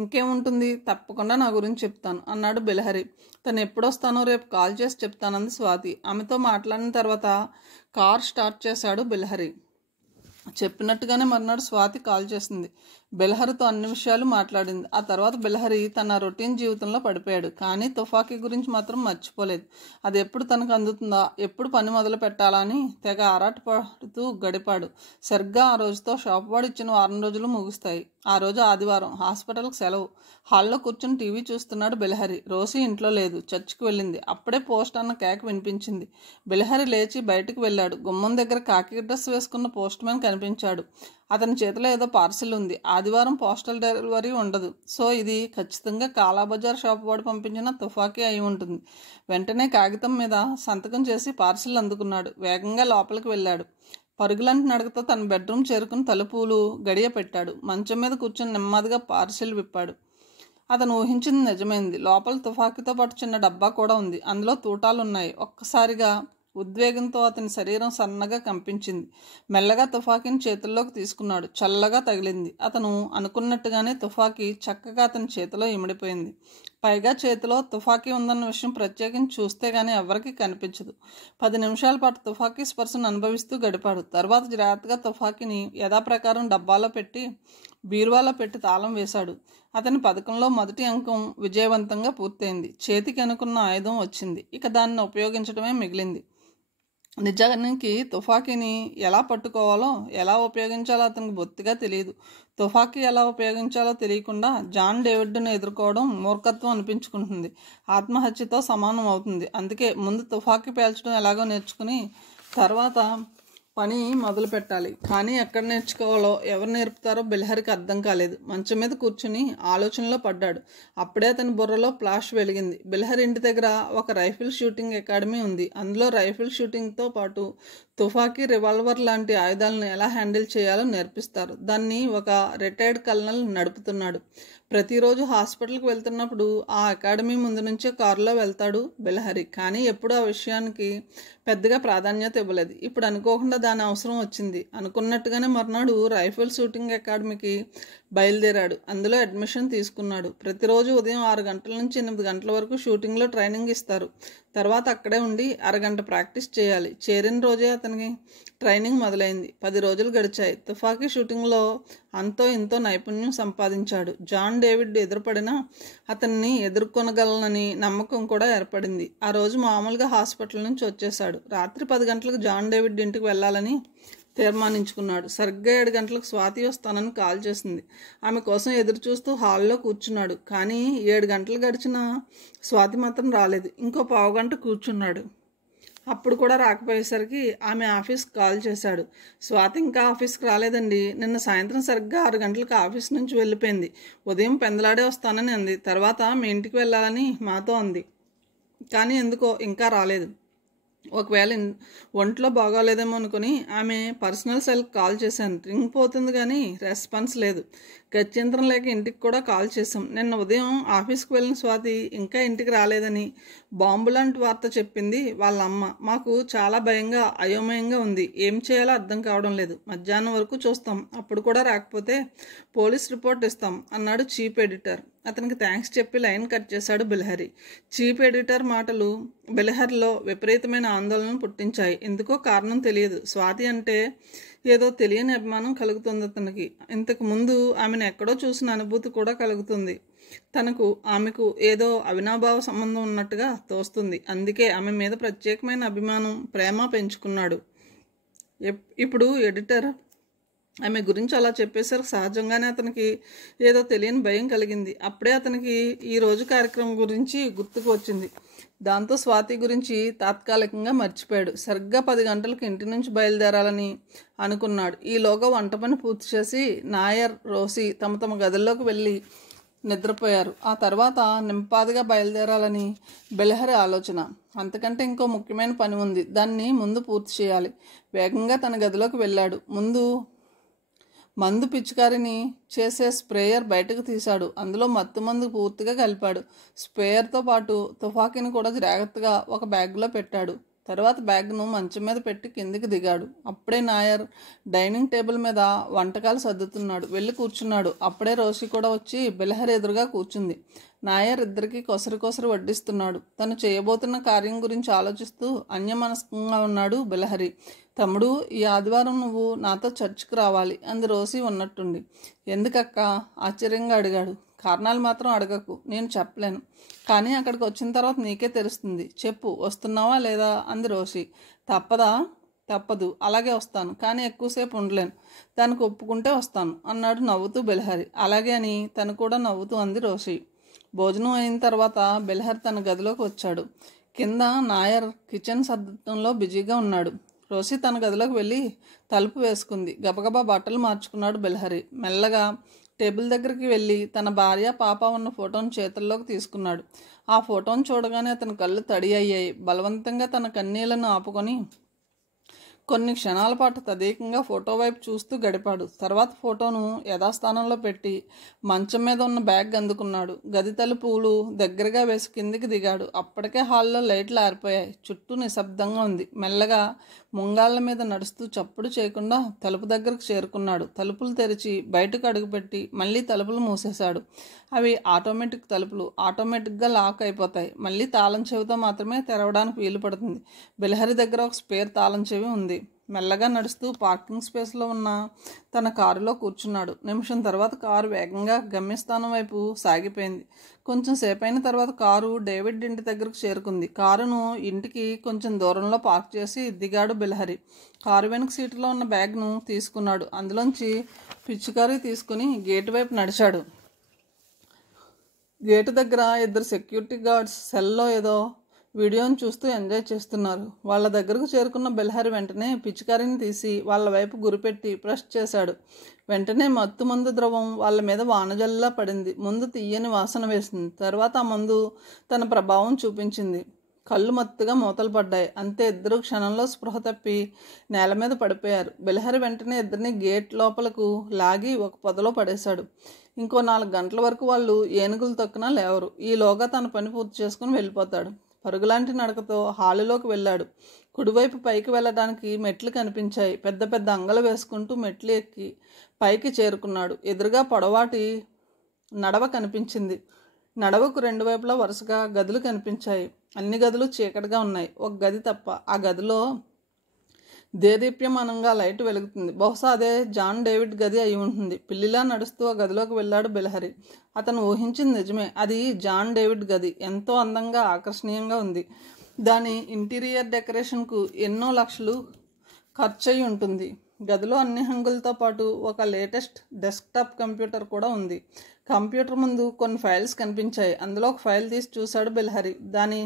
ఇంకేముంటుంది. తప్పకుండా నా గురించి చెప్తాను అన్నాడు బిలహరి. తను ఎప్పుడొస్తానో రేపు కాల్ చేసి చెప్తానంది స్వాతి. ఆమెతో మాట్లాడిన తర్వాత కార్ స్టార్ట్ చేశాడు బిలహరి. చెప్పినట్టుగానే మర్నాడు స్వాతి కాల్ చేసింది. బిలహరితో అన్ని విషయాలు మాట్లాడింది. ఆ తర్వాత బిలహరి తన రొటీన్ జీవితంలో పడిపోయాడు. కానీ తుపాకీ గురించి మాత్రం మర్చిపోలేదు. అది ఎప్పుడు తనకు అందుతుందా, ఎప్పుడు పని మొదలు పెట్టాలని తెగ ఆరాటపడుతూ గడిపాడు. సరిగ్గా ఆ రోజుతో షాప్ వాడు ఇచ్చిన వారం రోజులు ముగుస్తాయి. ఆ రోజు ఆదివారం. హాస్పిటల్కి సెలవు. హాల్లో కూర్చుని టీవీ చూస్తున్నాడు బిలహరి. రోసి ఇంట్లో లేదు, చర్చికి వెళ్ళింది. అప్పుడే పోస్ట్ అన్న కేక వినిపించింది. బిలహరి లేచి బయటకు వెళ్ళాడు. గుమ్మం దగ్గర కాకి డ్రెస్ వేసుకున్న పోస్ట్ మ్యాన్ కనిపించాడు. అతని చేతిలో ఏదో పార్సిల్ ఉంది. ఆదివారం పోస్టల్ డెలివరీ ఉండదు. సో ఇది ఖచ్చితంగా కాలాబజార్ షాప్ వాడు పంపించిన తుపాకీ అయి ఉంటుంది. వెంటనే కాగితం మీద సంతకం చేసి పార్సిల్ అందుకున్నాడు. వేగంగా లోపలికి వెళ్ళాడు. పరుగులంటి నడకతో తన బెడ్రూమ్ చేరుకుని తలుపులు గడియ పెట్టాడు. మంచం మీద కూర్చొని నెమ్మదిగా పార్సిల్ విప్పాడు. అతను ఊహించింది నిజమైంది. లోపల తుపాకీతో పాటు చిన్న డబ్బా కూడా ఉంది. అందులో తూటాలున్నాయి. ఒక్కసారిగా ఉద్వేగంతో అతని శరీరం సన్నగా కంపించింది. మెల్లగా తుపాకీని చేతుల్లోకి తీసుకున్నాడు. చల్లగా తగిలింది. అతను అనుకున్నట్టుగానే తుపాకీ చక్కగా అతని చేతిలో ఇమిడిపోయింది. పైగా చేతిలో తుపాకీ ఉందన్న విషయం ప్రత్యేకించి చూస్తే గానీ ఎవరికీ కనిపించదు. 10 నిమిషాల పాటు తుపాకీ స్పర్శను అనుభవిస్తూ గడిపాడు. తర్వాత జాగ్రత్తగా తుపాకీని యథాప్రకారం డబ్బాలో పెట్టి బీరువాలో పెట్టి తాళం వేశాడు. అతని పథకంలో మొదటి అంకం విజయవంతంగా పూర్తయింది. చేతికి అనుకున్న ఆయుధం వచ్చింది. ఇక దాన్ని ఉపయోగించడమే మిగిలింది. నిజానికి తుపాకీని ఎలా పట్టుకోవాలో, ఎలా ఉపయోగించాలో అతనికి బొత్తిగా తెలియదు. తుపాకీ ఎలా ఉపయోగించాలో తెలియకుండా జాన్ డేవిడ్ను ఎదుర్కోవడం మూర్ఖత్వం అనిపించుకుంటుంది. ఆత్మహత్యతో సమానం అవుతుంది. అందుకే ముందు తుపాకీ పేల్చడం ఎలాగో నేర్చుకుని తర్వాత పని మొదలు పెట్టాలి. కానీ ఎక్కడ నేర్చుకోవాలో, ఎవరు నేర్పుతారో బిలహరికి అర్థం కాలేదు. మంచం మీద కూర్చుని ఆలోచనలో పడ్డాడు. అప్పుడే అతని బుర్రలో ఫ్లాష్ వెలిగింది. బిలహరి ఇంటి దగ్గర ఒక రైఫిల్ షూటింగ్ అకాడమీ ఉంది. అందులో రైఫిల్ షూటింగ్తో పాటు తుపాకీ, రివాల్వర్ లాంటి ఆయుధాలను ఎలా హ్యాండిల్ చేయాలో నేర్పిస్తారు. దాన్ని ఒక రిటైర్డ్ కల్నల్ నడుపుతున్నాడు. ప్రతిరోజు హాస్పిటల్కి వెళ్తున్నప్పుడు ఆ అకాడమీ ముందు నుంచే కారులో వెళ్తాడు బిలహరి. కానీ ఎప్పుడు ఆ విషయానికి పెద్దగా ప్రాధాన్యత ఇవ్వలేదు. ఇప్పుడు అనుకోకుండా దాని అవసరం వచ్చింది. అనుకున్నట్టుగానే మర్నాడు రైఫిల్ షూటింగ్ అకాడమీకి బయలుదేరాడు. అందులో అడ్మిషన్ తీసుకున్నాడు. ప్రతిరోజు ఉదయం 6 గంటల నుంచి 8 గంటల వరకు షూటింగ్లో ట్రైనింగ్ ఇస్తారు. తర్వాత అక్కడే ఉండి అరగంట ప్రాక్టీస్ చేయాలి. చేరిన రోజే అతనికి ట్రైనింగ్ మొదలైంది. 10 రోజులు గడిచాయి. తుపాకీ షూటింగ్లో అంతో ఇంతో నైపుణ్యం సంపాదించాడు. జాన్ డేవిడ్ ఎదురుపడినా అతన్ని ఎదుర్కొనగలనని నమ్మకం కూడా ఏర్పడింది. ఆ రోజు మామూలుగా హాస్పిటల్ నుంచి వచ్చేశాడు. రాత్రి 10 గంటలకు జాన్ డేవిడ్ ఇంటికి వెళ్ళాలని తీర్మానించుకున్నాడు. సరిగ్గా 7 గంటలకు స్వాతి వస్తానని కాల్ చేసింది. ఆమె కోసం ఎదురు చూస్తూ హాల్లో కూర్చున్నాడు. కానీ 7 గంటలు గడిచినా స్వాతి మాత్రం రాలేదు. ఇంకో 15 గంట కూర్చున్నాడు. అప్పుడు కూడా రాకపోయేసరికి ఆమె ఆఫీస్కి కాల్ చేశాడు. స్వాతి ఇంకా ఆఫీస్కి రాలేదండి. నిన్న సాయంత్రం సరిగ్గా 6 గంటలకు ఆఫీస్ నుంచి వెళ్ళిపోయింది. ఉదయం పెందలాడే వస్తానని అంది. తర్వాత మీ ఇంటికి వెళ్ళాలని మాతో అంది. కానీ ఎందుకో ఇంకా రాలేదు. ఒకవేళ ఒంట్లో బాగోలేదేమో అనుకుని ఆమె పర్సనల్ సెల్కి కాల్ చేశాను. రింగ్ పోతుంది కానీ రెస్పాన్స్ లేదు. గత్యంతరం లేక ఇంటికి కూడా కాల్ చేశాం. నిన్న ఉదయం ఆఫీస్కి వెళ్ళిన స్వాతి ఇంకా ఇంటికి రాలేదని బాంబు లాంటి వార్త చెప్పింది వాళ్ళ అమ్మ. మాకు చాలా భయంగా అయోమయంగా ఉంది. ఏం చేయాలో అర్థం కావడం లేదు. మధ్యాహ్నం వరకు చూస్తాం. అప్పుడు కూడా రాకపోతే పోలీస్ రిపోర్ట్ ఇస్తాం అన్నాడు చీఫ్ ఎడిటర్. అతనికి థ్యాంక్స్ చెప్పి లైన్ కట్ చేశాడు బిలహరి. చీఫ్ ఎడిటర్ మాటలు బిలహరిలో విపరీతమైన ఆందోళన పుట్టించాయి. ఎందుకో కారణం తెలియదు. స్వాతి అంటే ఏదో తెలియని అభిమానం కలుగుతుంది అతనికి. ఇంతకు ముందు ఆమెను ఎక్కడో చూసిన అనుభూతి కూడా కలుగుతుంది. ఆమెకు ఏదో అవినాభావ సంబంధం ఉన్నట్టుగా తోస్తుంది. అందుకే ఆమె మీద ప్రత్యేకమైన అభిమానం, ప్రేమ పెంచుకున్నాడు. ఇప్పుడు ఎడిటర్ ఆమె గురించి అలా చెప్పేసరికి సహజంగానే అతనికి ఏదో తెలియని భయం కలిగింది. అప్పుడే అతనికి ఈ రోజు కార్యక్రమం గురించి గుర్తుకు వచ్చింది. దాంతో స్వాతి గురించి తాత్కాలికంగా మర్చిపోయాడు. సరిగ్గా 10 గంటలకు ఇంటి నుంచి బయలుదేరాలని అనుకున్నాడు. ఈలోగా వంట పని పూర్తి చేసి నాయర్, రోసి తమ తమ గదుల్లోకి వెళ్ళి నిద్రపోయారు. ఆ తర్వాత నింపాదిగా బయలుదేరాలని బిలహరి ఆలోచన. అంతకంటే ఇంకో ముఖ్యమైన పని ఉంది. దాన్ని ముందు పూర్తి చేయాలి. వేగంగా తన గదిలోకి వెళ్ళాడు. మందు పిచికారిని చేసే స్ప్రేయర్ బయటకు తీశాడు. అందులో మత్తుమందు పూర్తిగా కలిపాడు. స్ప్రేయర్తో పాటు తుపాకీని కూడా జాగ్రత్తగా ఒక బ్యాగ్లో పెట్టాడు. తర్వాత బ్యాగ్ను మంచం మీద పెట్టి కిందికి దిగాడు. అప్పుడే నాయర్ డైనింగ్ టేబుల్ మీద వంటకాలు సర్దుతున్నాడు. వెళ్ళి కూర్చున్నాడు. అప్పుడే రోషి కూడా వచ్చి బిలహరి ఎదురుగా కూర్చుంది. నాయర్ ఇద్దరికి కొసరి వడ్డిస్తున్నాడు. తను చేయబోతున్న కార్యం గురించి ఆలోచిస్తూ అన్యమనస్కంగా ఉన్నాడు బిలహరి. తమ్ముడు, ఈ ఆదివారం నువ్వు నాతో చర్చికి రావాలి అంది రోసి ఉన్నట్టుండి. ఎందుకక్క? ఆశ్చర్యంగా అడిగాడు. కారణాలు మాత్రం అడగకు, నేను చెప్పలేను. కానీ అక్కడికి వచ్చిన తర్వాత నీకే తెలుస్తుంది. చెప్పు, వస్తున్నావా లేదా అంది రోసి. తప్పదు, అలాగే వస్తాను. కానీ ఎక్కువసేపు ఉండలేను. దానికి ఒప్పుకుంటే వస్తాను అన్నాడు నవ్వుతూ బిలహరి. అలాగే అని తను కూడా నవ్వుతూ అంది రోసి. భోజనం అయిన తర్వాత బిలహరి తన గదిలోకి వచ్చాడు. కింద నాయర్ కిచెన్ సర్దడంలో బిజీగా ఉన్నాడు. రోసి తన గదిలోకి వెళ్ళి తలుపు వేసుకుంది. గబగబా బట్టలు మార్చుకున్నాడు బిలహరి. మెల్లగా టేబుల్ దగ్గరికి వెళ్ళి తన భార్య, పాప ఉన్న ఫోటోను చేతుల్లోకి తీసుకున్నాడు. ఆ ఫోటోను చూడగానే అతని కళ్ళు తడి అయ్యాయి. బలవంతంగా తన కన్నీళ్లను ఆపుకొని కొన్ని క్షణాల పాటు తదేకంగా ఫోటో వైపు చూస్తూ గడిపాడు. తర్వాత ఫోటోను యథాస్థానంలో పెట్టి మంచం మీద ఉన్న బ్యాగ్ అందుకున్నాడు. గది తలుపులు దగ్గరగా వేసి కిందికి దిగాడు. అప్పటికే హాల్లో లైట్లు ఆరిపోయాయి. చుట్టూ నిశ్శబ్దంగా ఉంది. మెల్లగా ముంగాళ్ల మీద నడుస్తూ చప్పుడు చేయకుండా తలుపు దగ్గరకు చేరుకున్నాడు. తలుపులు తెరిచి బయటకు అడుగుపెట్టి మళ్ళీ తలుపులు మూసేశాడు. అవి ఆటోమేటిక్ తలుపులు. ఆటోమేటిక్గా లాక్ అయిపోతాయి. మళ్ళీ తాళం చెవితో మాత్రమే తెరవడానికి వీలు పడుతుంది. బిలహరి దగ్గర ఒక స్పేర్ తాళం చెవి ఉంది. మెల్లగా నడుస్తూ పార్కింగ్ స్పేస్లో ఉన్న తన కారులో కూర్చున్నాడు. నిమిషం తర్వాత కారు వేగంగా గమ్యస్థానం వైపు సాగిపోయింది. కొంచెం సేపైన తర్వాత కారు డేవిడ్ ఇంటి దగ్గరకు చేరుకుంది. కారును ఇంటికి కొంచెం దూరంలో పార్క్ చేసి దిగాడు బిలహరి. కారు వెనుక సీటులో ఉన్న బ్యాగ్ను తీసుకున్నాడు. అందులోంచి పిచ్చికారీ తీసుకుని గేటు వైపు నడిచాడు. గేటు దగ్గర 2 సెక్యూరిటీ గార్డ్స్ సెల్లో ఏదో వీడియోని చూస్తూ ఎంజాయ్ చేస్తున్నారు. వాళ్ళ దగ్గరకు చేరుకున్న బిలహరి వెంటనే పిచికారిని తీసి వాళ్ళ వైపు గురిపెట్టి ప్రెస్ చేశాడు. వెంటనే మత్తుమందు ద్రవం వాళ్ళ మీద వానజల్లా పడింది. ముందు తీయని వాసన వేసింది. తర్వాత ఆ మందు తన ప్రభావం చూపించింది. కళ్ళు మత్తుగా మూతలు పడ్డాయి. అంతే, ఇద్దరు క్షణంలో స్పృహ తప్పి నేల మీద పడిపోయారు. బిలహరి వెంటనే ఇద్దరిని గేట్ లోపలకు లాగి ఒక పొదలో పడేశాడు. ఇంకో 4 గంటల వరకు వాళ్ళు ఏనుగులు తొక్కినా లేవరు. ఈలోగా తన పని పూర్తి చేసుకుని వెళ్ళిపోతాడు. పరుగులాంటి నడకతో హాలులోకి వెళ్ళాడు. కుడివైపు పైకి వెళ్ళడానికి మెట్లు కనిపించాయి. పెద్ద పెద్ద అంగలు వేసుకుంటూ మెట్లు ఎక్కి పైకి చేరుకున్నాడు. ఎదురుగా పొడవాటి నడవ కనిపించింది. నడవకు 2 వైపులా వరుసగా గదులు కనిపించాయి. అన్ని గదులు చీకటిగా ఉన్నాయి. ఒక గది తప్ప. ఆ గదిలో దేదీప్యమానంగా లైట్ వెలుగుతుంది. బహుశా అదే జాన్ డేవిడ్ గది అయి ఉంటుంది. పిల్లిలా నడుస్తూ ఆ గదిలోకి వెళ్ళాడు బిలహరి. అతను ఊహించింది నిజమే. అది జాన్ డేవిడ్ గది. ఎంతో అందంగా, ఆకర్షణీయంగా ఉంది. దాని ఇంటీరియర్ డెకరేషన్కు ఎన్నో లక్షలు ఖర్చు అయి ఉంటుంది. గదిలో అన్ని హంగులతో పాటు ఒక లేటెస్ట్ డెస్క్టాప్ కంప్యూటర్ కూడా ఉంది. కంప్యూటర్ ముందు కొన్ని ఫైల్స్ కనిపించాయి. అందులో ఒక ఫైల్ తీసి చూశాడు బిలహరి. దాని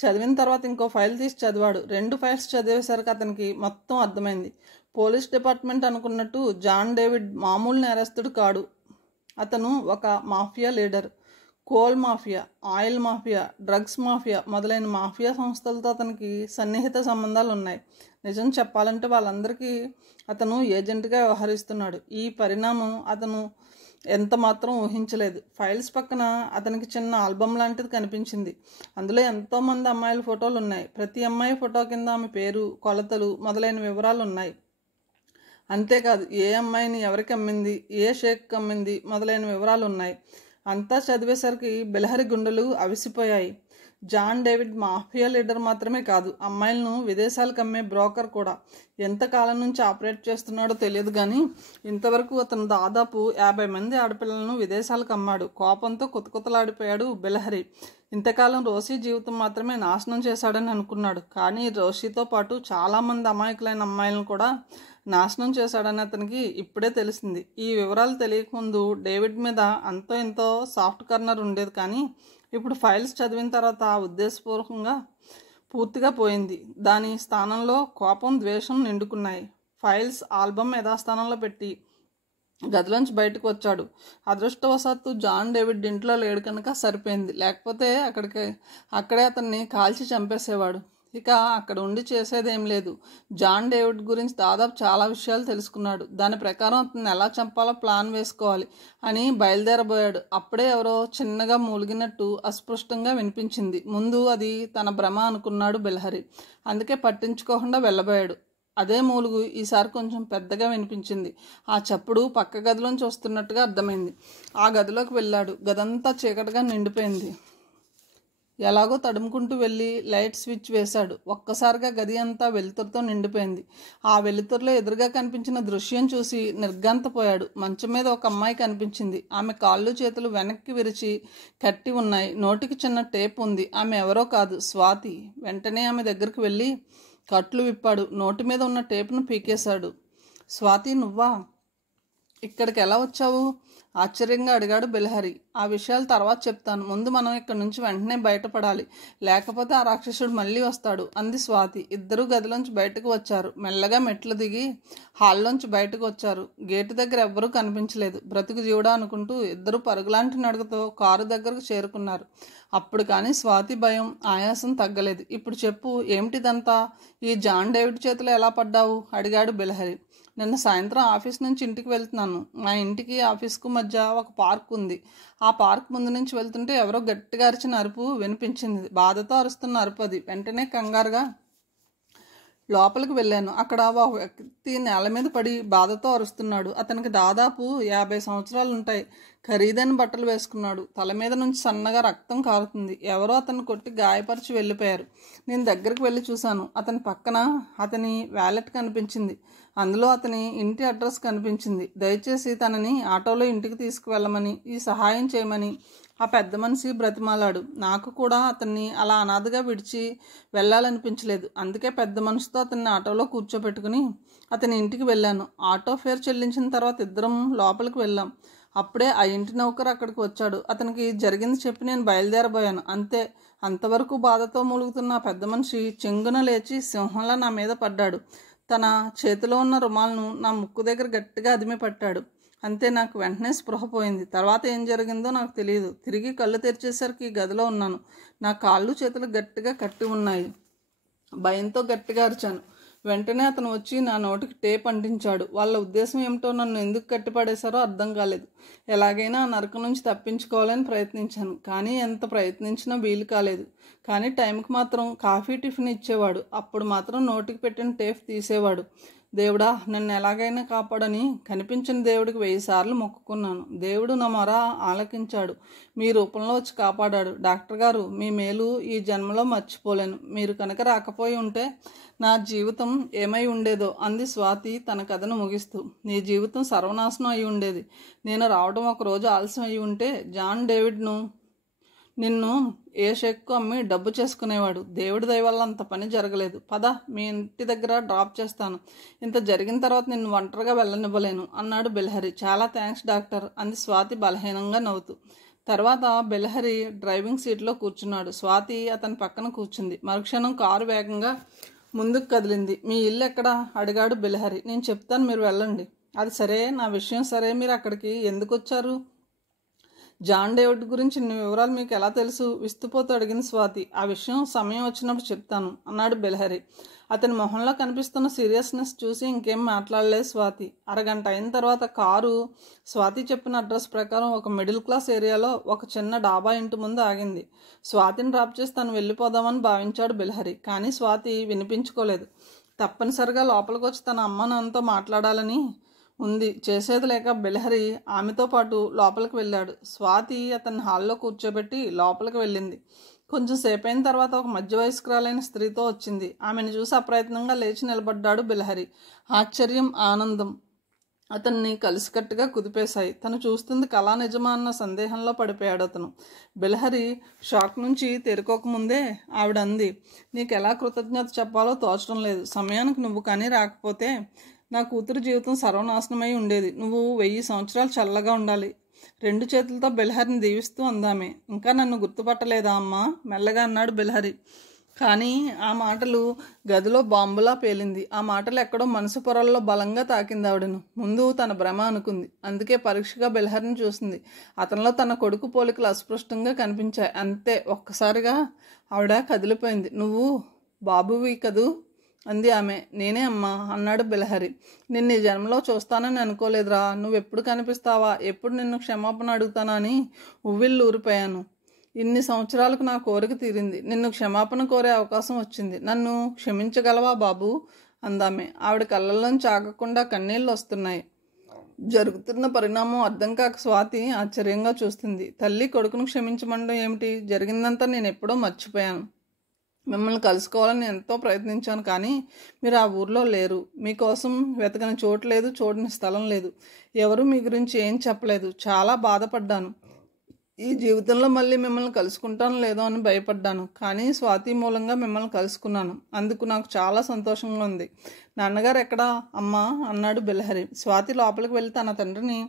చదివిన తర్వాత ఇంకో ఫైల్ తీసి చదివాడు. 2 ఫైల్స్ చదివేసరికి అతనికి మొత్తం అర్థమైంది. పోలీస్ డిపార్ట్మెంట్ అనుకున్నట్టు జాన్ డేవిడ్ మామూలు నేరస్తుడు కాడు. అతను ఒక mafia leader. Coal mafia, oil mafia, drugs mafia మొదలైన మాఫియా సంస్థలతో అతనికి సన్నిహిత సంబంధాలు ఉన్నాయి. నిజం చెప్పాలంటే వాళ్ళందరికీ అతను ఏజెంట్గా వ్యవహరిస్తున్నాడు. ఈ పరిణామం అతను ఎంత మాత్రం ఊహించలేదు. ఫైల్స్ పక్కన అతనికి చిన్న ఆల్బమ్ లాంటిది కనిపించింది. అందులో ఎంతోమంది అమ్మాయిల ఫోటోలు ఉన్నాయి. ప్రతి అమ్మాయి ఫోటో కింద ఆమె పేరు, కొలతలు మొదలైన వివరాలు ఉన్నాయి. అంతేకాదు ఏ అమ్మాయిని ఎవరికి అమ్మింది, ఏ షేక్ అమ్మింది మొదలైన వివరాలు ఉన్నాయి. అంతా చదివేసరికి బెలహరి గుండెలు అవిసిపోయాయి. జాన్ డేవిడ్ మాఫియా లీడర్ మాత్రమే కాదు, అమ్మాయిలను విదేశాలకు అమ్మే బ్రోకర్ కూడా. ఎంతకాలం నుంచి ఆపరేట్ చేస్తున్నాడో తెలియదు కానీ ఇంతవరకు అతను దాదాపు 50 మంది ఆడపిల్లలను విదేశాలకు అమ్మాడు. కోపంతో కుతకుతలాడిపోయాడు బెలహరి. ఇంతకాలం రోషి జీవితం మాత్రమే నాశనం చేశాడని అనుకున్నాడు. కానీ రోషితో పాటు చాలామంది అమాయకులైన అమ్మాయిలను కూడా నాశనం చేశాడని అతనికి ఇప్పుడే తెలిసింది. ఈ వివరాలు తెలియకముందు డేవిడ్ మీద అంతో ఎంతో సాఫ్ట్ కార్నర్ ఉండేది. కానీ ఇప్పుడు ఫైల్స్ చదివిన తర్వాత ఉద్దేశపూర్వకంగా పూర్తిగా పోయింది. దాని స్థానంలో కోపం, ద్వేషం నిండుకున్నాయి. ఫైల్స్ ఆల్బమ్ యథాస్థానంలో పెట్టి గదిలోంచి బయటకు వచ్చాడు. అదృష్టవశాత్తు జాన్ డేవిడ్ ఇంట్లో లేడు కనుక సరిపోయింది. లేకపోతే అక్కడే అతన్ని కాల్చి చంపేసేవాడు. ఇక అక్కడ ఉండి చేసేదేం లేదు. జాన్ డేవిడ్ గురించి దాదాపు చాలా విషయాలు తెలుసుకున్నాడు. దాని ప్రకారం అతన్ని ఎలా చంపాలో ప్లాన్ వేసుకోవాలి అని బయలుదేరబోయాడు. అప్పుడే ఎవరో చిన్నగా మూలిగినట్టు అస్పష్టంగా వినిపించింది. ముందు అది తన భ్రమ అనుకున్నాడు బెలహరి. అందుకే పట్టించుకోకుండా వెళ్ళబోయాడు. అదే మూలుగు ఈసారి కొంచెం పెద్దగా వినిపించింది. ఆ చప్పుడు పక్క గదిలోంచి వస్తున్నట్టుగా అర్థమైంది. ఆ గదిలోకి వెళ్ళాడు. గదంతా చీకటిగా నిండిపోయింది. ఎలాగో తడుముకుంటూ వెళ్ళి లైట్ స్విచ్ వేశాడు. ఒక్కసారిగా గది అంతా వెలుతురుతో నిండిపోయింది. ఆ వెలుతురులో ఎదురుగా కనిపించిన దృశ్యం చూసి నిర్ఘాంతపోయాడు. మంచం మీద ఒక అమ్మాయి కనిపించింది. ఆమె కాళ్ళు చేతులు వెనక్కి విరిచి కట్టి ఉన్నాయి. నోటికి చిన్న టేప్ ఉంది. ఆమె ఎవరో కాదు, స్వాతి. వెంటనే ఆమె దగ్గరికి వెళ్ళి కట్లు విప్పాడు. నోటి మీద ఉన్న టేప్ను పీకేశాడు. స్వాతి, నువ్వా? ఇక్కడికి ఎలా వచ్చావు? ఆశ్చర్యంగా అడిగాడు బెలహరి. ఆ విషయాలు తర్వాత చెప్తాను. ముందు మనం ఇక్కడి నుంచి వెంటనే బయటపడాలి, లేకపోతే ఆ రాక్షసుడు మళ్ళీ వస్తాడు అంది స్వాతి. ఇద్దరూ గదిలోంచి బయటకు వచ్చారు. మెల్లగా మెట్లు దిగి హాల్లోంచి బయటకు వచ్చారు. గేటు దగ్గర ఎవ్వరూ కనిపించలేదు. బ్రతుకు జీవుడా అనుకుంటూ ఇద్దరు పరుగులాంటి నడకతో కారు దగ్గరకు చేరుకున్నారు. అప్పుడు కానీ స్వాతి భయం, ఆయాసం తగ్గలేదు. ఇప్పుడు చెప్పు, ఏమిటిదంతా? ఈ జాన్ డేవిడ్ చేతిలో ఎలా పడ్డావు? అడిగాడు బెలహరి. నిన్న సాయంత్రం ఆఫీస్ నుంచి ఇంటికి వెళ్తున్నాను. మా ఇంటికి ఆఫీస్కు మధ్య ఒక పార్క్ ఉంది. ఆ పార్క్ ముందు నుంచి వెళ్తుంటే ఎవరో గట్టిగా అరిచిన అరుపు వినిపించింది. బాధతో అరుస్తున్న అరుపు అది. వెంటనే కంగారుగా లోపలికి వెళ్ళాను. అక్కడ ఒక వ్యక్తి నేల మీద పడి బాధతో అరుస్తున్నాడు. అతనికి దాదాపు 50 సంవత్సరాలు ఉంటాయి. ఖరీదైన బట్టలు వేసుకున్నాడు. తల మీద నుంచి సన్నగా రక్తం కారుతుంది. ఎవరో అతన్ని కొట్టి గాయపరిచి వెళ్ళిపోయారు. నేను దగ్గరికి వెళ్ళి చూశాను. అతని పక్కన అతని వ్యాలెట్ కనిపించింది. అందులో అతని ఇంటి అడ్రస్ కనిపించింది. దయచేసి తనని ఆటోలో ఇంటికి తీసుకువెళ్ళమని, ఈ సహాయం చేయమని ఆ పెద్ద మనిషి బ్రతిమాలాడు. నాకు కూడా అతన్ని అలా అనాథగా విడిచి వెళ్ళాలనిపించలేదు. అందుకే పెద్ద మనిషితో అతన్ని ఆటోలో కూర్చోబెట్టుకుని అతని ఇంటికి వెళ్ళాను. ఆటో ఫేర్ చెల్లించిన తర్వాత ఇద్దరం లోపలికి వెళ్ళాం. అప్పుడే ఆ ఇంటి నౌకరు అక్కడికి వచ్చాడు. అతనికి జరిగింది చెప్పి నేను బయలుదేరబోయాను. అంతే. అంతవరకు బాధతో మూలుగుతున్న పెద్ద మనిషి చెంగున లేచి సింహంలా నా మీద పడ్డాడు. తన చేతిలో ఉన్న రుమాలను నా ముక్కు దగ్గర గట్టిగా అదిమి పట్టాడు. అంతే. నాకు వెంటనే స్పృహ పోయింది. తర్వాత ఏం జరిగిందో నాకు తెలియదు. తిరిగి కళ్ళు తెరిచేసరికి గదిలో ఉన్నాను. నా కాళ్ళు చేతులు గట్టిగా కట్టి ఉన్నాయి. భయంతో గట్టిగా అరిచాను. వెంటనే అతను వచ్చి నా నోటికి టేప్ అంటించాడు. వాళ్ళ ఉద్దేశం ఏమిటో, నన్ను ఎందుకు కట్టిపడేశారో అర్థం కాలేదు. ఎలాగైనా ఆ నరకం నుంచి తప్పించుకోవాలని ప్రయత్నించాను. కానీ ఎంత ప్రయత్నించినా వీలు కాలేదు. కానీ టైంకి మాత్రం కాఫీ, టిఫిన్ ఇచ్చేవాడు. అప్పుడు మాత్రం నోటికి పెట్టిన టేప్ తీసేవాడు. దేవుడా, నన్ను ఎలాగైనా కాపాడని కనిపించిన దేవుడికి 1000 సార్లు మొక్కుకున్నాను. దేవుడు నా మొర ఆలకించాడు. మీ రూపంలో వచ్చి కాపాడాడు. డాక్టర్ గారు, మీ మేలు ఈ జన్మలో మర్చిపోలేను. మీరు కనుక రాకపోయి ఉంటే నా జీవితం ఏమై ఉండేదో అంది స్వాతి తన కథను ముగిస్తూ. నీ జీవితం సర్వనాశనం అయి ఉండేది. నేను రావడం ఒక రోజు ఆలస్యం అయి ఉంటే జాన్ డేవిడ్ను నిన్ను ఏ షెక్కు అమ్మి డబ్బు చేసుకునేవాడు. దేవుడి దయ వల్ల అంత పని జరగలేదు. పద, మీ ఇంటి దగ్గర డ్రాప్ చేస్తాను. ఇంత జరిగిన తర్వాత నిన్ను ఒంటరిగా వెళ్ళనివ్వలేను అన్నాడు బెలహరి. చాలా థ్యాంక్స్ డాక్టర్ అంది స్వాతి బలహీనంగా నవ్వుతూ. తర్వాత బెలహరి డ్రైవింగ్ సీట్లో కూర్చున్నాడు. స్వాతి అతని పక్కన కూర్చుంది. మరుక్షణం కారు వేగంగా ముందుకు కదిలింది. మీ ఇల్లు ఎక్కడా అడిగాడు బెలహరి. నేను చెప్తాను, మీరు వెళ్ళండి. అది సరే, నా విషయం సరే, మీరు అక్కడికి ఎందుకు వచ్చారు? జాన్ డేవిడ్ గురించి ఇన్ని వివరాలు మీకు ఎలా తెలుసు? విస్తుపోతూ అడిగింది స్వాతి. ఆ విషయం సమయం వచ్చినప్పుడు చెప్తాను అన్నాడు బెలహరి. అతని మొహంలో కనిపిస్తున్న సీరియస్నెస్ చూసి ఇంకేం మాట్లాడలేదు స్వాతి. అరగంట అయిన తర్వాత కారు స్వాతి చెప్పిన అడ్రస్ ప్రకారం ఒక మిడిల్ క్లాస్ ఏరియాలో ఒక చిన్న డాబా ఇంటి ముందు ఆగింది. స్వాతిని డ్రాప్ చేసి తను వెళ్ళిపోదామని భావించాడు బెలహరి. కానీ స్వాతి వినిపించుకోలేదు. తప్పనిసరిగా లోపలికి వచ్చి తన అమ్మ నాన్నతో మాట్లాడాలని ఉంది. చేసేది లేక బెలహరి ఆమెతో పాటు లోపలికి వెళ్ళాడు. స్వాతి అతన్ని హాల్లో కూర్చోబెట్టి లోపలికి వెళ్ళింది. కొంచెం సేపు అయిన తర్వాత ఒక మధ్య వయస్కురాలైన స్త్రీతో వచ్చింది. ఆమెను చూసి అప్రయత్నంగా లేచి నిలబడ్డాడు బెలహరి. ఆశ్చర్యం, ఆనందం అతన్ని కలిసికట్టుగా కుదిపేశాయి. తను చూస్తుంది కళా నిజమా అన్న సందేహంలో పడిపోయాడు అతను. బెలహరి షాక్ నుంచి తేరుకోకముందే ఆవిడ అంది, నీకు ఎలా కృతజ్ఞత చెప్పాలో తోచడం లేదు. సమయానికి నువ్వు కానీ రాకపోతే నా కూతురు జీవితం సర్వనాశనమై ఉండేది. నువ్వు 1000 సంవత్సరాలు చల్లగా ఉండాలి. 2 చేతులతో బెలహరిని దీవిస్తూ అందామే. ఇంకా నన్ను గుర్తుపట్టలేదా అమ్మా? మెల్లగా అన్నాడు బెలహరి. కానీ ఆ మాటలు గదిలో బాంబులా పేలింది. ఆ మాటలు ఎక్కడో మనసు పొరల్లో బలంగా తాకింది ఆవిడను. ముందు తన భ్రమ అనుకుంది. అందుకే పరీక్షగా బెలహరిని చూసింది. అతనిలో తన కొడుకు పోలికలు అస్పష్టంగా కనిపించాయి. అంతే, ఒక్కసారిగా ఆవిడ కదిలిపోయింది. నువ్వు బాబువి కదూ అంది ఆమె. నేనే అమ్మా అన్నాడు బెలహరి. నిన్ను ఈ జన్మలో చూస్తానని అనుకోలేదురా. నువ్వెప్పుడు కనిపిస్తావా, ఎప్పుడు నిన్ను క్షమాపణ అడుగుతానా అని ఉవ్విళ్ళు ఊరిపోయాను. ఇన్ని సంవత్సరాలకు నా కోరిక తీరింది. నిన్ను క్షమాపణ కోరే అవకాశం వచ్చింది. నన్ను క్షమించగలవా బాబు అందామె. ఆవిడ కళ్ళల్లోంచి ఆగకుండా కన్నీళ్ళు వస్తున్నాయి. జరుగుతున్న పరిణామం అర్థం కాక స్వాతి ఆశ్చర్యంగా చూస్తుంది. తల్లి కొడుకును క్షమించమండం ఏమిటి? జరిగిందంతా నేను ఎప్పుడో మర్చిపోయాను. మిమ్మల్ని కలుసుకోవాలని ఎంతో ప్రయత్నించాను, కానీ మీరు ఆ ఊర్లో లేరు. మీకోసం వెతకని చోటు లేదు, చూడని స్థలం లేదు. ఎవరు మీ గురించి ఏం చెప్పలేదు. చాలా బాధపడ్డాను. ఈ జీవితంలో మళ్ళీ మిమ్మల్ని కలుసుకుంటాను లేదో అని భయపడ్డాను. కానీ స్వాతి మూలంగా మిమ్మల్ని కలుసుకున్నాను. అందుకు నాకు చాలా సంతోషంగా ఉంది. నాన్నగారు ఎక్కడా అమ్మా అన్నాడు బెలహరి. స్వాతి లోపలికి వెళ్ళి తన తండ్రిని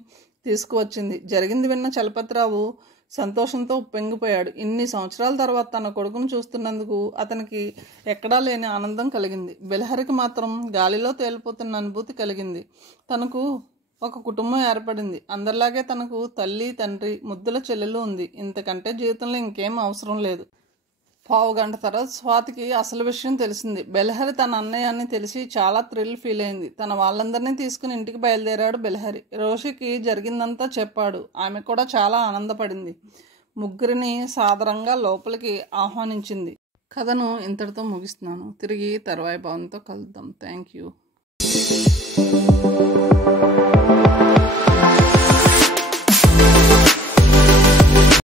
తీసుకువచ్చింది. జరిగింది విన్న చలపతిరావు సంతోషంతో ఉప్పొంగిపోయాడు. ఇన్ని సంవత్సరాల తర్వాత తన కొడుకును చూస్తున్నందుకు అతనికి ఎక్కడా లేని ఆనందం కలిగింది. బెలహరికి మాత్రం గాలిలో తేలిపోతున్న అనుభూతి కలిగింది. తనకు ఒక కుటుంబం ఏర్పడింది. అందరిలాగే తనకు తల్లి, తండ్రి, ముద్దుల చెల్లెలు ఉంది. ఇంతకంటే జీవితంలో ఇంకేం అవసరం లేదు. 15 గంట తర్వాత స్వాతికి అసలు విషయం తెలిసింది. బెలహరి తన అన్నయ్య తెలిసి చాలా థ్రిల్ ఫీల్ అయింది. తన వాళ్ళందరినీ తీసుకుని ఇంటికి బయలుదేరాడు బెలహరి. రోషికి జరిగిందంతా చెప్పాడు. ఆమె కూడా చాలా ఆనందపడింది. ముగ్గురిని సాదరంగా లోపలికి ఆహ్వానించింది. కథను ఇంతటితో ముగిస్తున్నాను. తిరిగి తర్వాయి భావంతో కలుద్దాం. Thank you.